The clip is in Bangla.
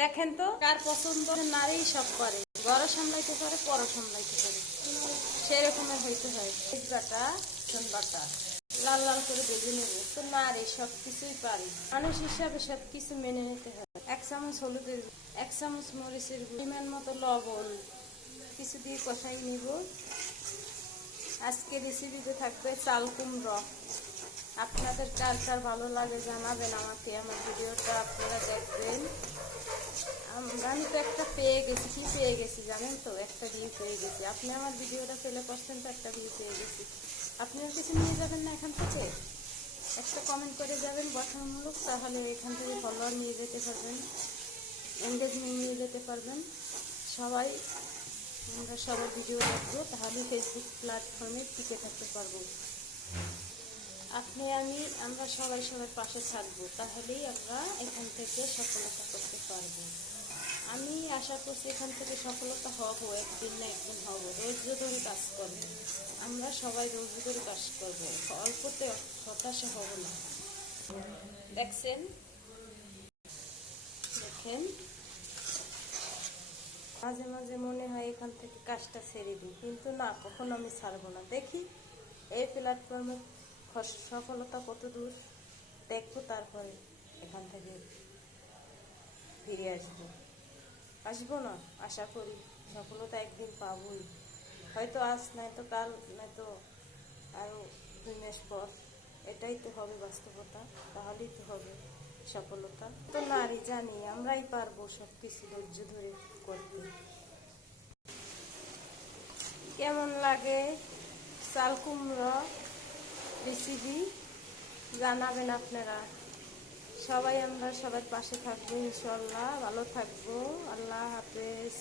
দেখেন তো কার পছন্দ, নারী সব পারে, ঘর সামলাইতে পারে, পর সামলাইতে পারে, সেরকমের হইতে হয়। বাটা বাটা লাল লাল করে ভেজে নেব, তো নারী সব কিছুই পারি, মানুষ হিসাবে সব কিছু মেনে নিতে হয়। 1 চামচ হলুদের, 1 চামচ মরিচের পরিমাণ মতো লবণ কিছু দিয়ে কষাই নিব। আজকে রেসিপিতে থাকবে চাল কুমড়ো। আপনাদের কার কার ভালো লাগে জানাবেন আমাকে, আমার ভিডিওটা আপনারা দেখবেন। আমি তো একটা পেয়ে গেছি, কি পেয়ে গেছি জানেন তো, একটা ভিউ পেয়ে গেছি। আপনি আমার ভিডিওটা ফেলে করছেন তো একটা ভিউ পেয়ে গেছি। আপনিও কিছু নিয়ে যাবেন না এখান থেকে? একটা কমেন্ট করে যাবেন গঠনমূলক, তাহলে এখান থেকে ফলোয়ার নিয়ে যেতে পারবেন, এঙ্গেজমেন্ট নিয়ে যেতে পারবেন। সবাই আমরা সবার ভিডিও দেখবো, তাহলে ফেসবুক প্ল্যাটফর্মে টিকে থাকতে পারবো। আপনি আমরা সবাই সবার পাশে থাকবো, তাহলেই আমরা এখান থেকে সফলতা করতে পারবো। আমি আশা করছি এখান থেকে সফলতা হব, একদিন না একদিন হব। রোজ ধরে কাজ করবো, আমরা সবাই রোজ ধরে কাজ করবো, অল্পতে হতাশা হব না। দেখছেন, দেখেন মাঝে মাঝে মনে হয় এখান থেকে কাজটা ছেড়ে দিই, কিন্তু না, কখনো আমি ছাড়বো না। দেখি এই প্ল্যাটফর্মে সফলতা কত দূর, দেখবো, তারপরে এখান থেকে ফিরে আসবো না, আশা করি সফলতা একদিন পাবোই। হয়তো আজ নয়তো কাল, নয়তো আরও 2 মাস পর। এটাই তো হবে বাস্তবতা, তাহলেই তো হবে সফলতা। তো নারী জানি আমরাই পারবো সব কিছু ধৈর্য ধরে করতে। কেমন লাগে চাল কুমড়ো রেসিপি জানাবেন আপনারা। সবাই আমরা সবার পাশে থাকবো ইনশাল্লাহ। ভালো থাকবো। আল্লাহ হাফেজ।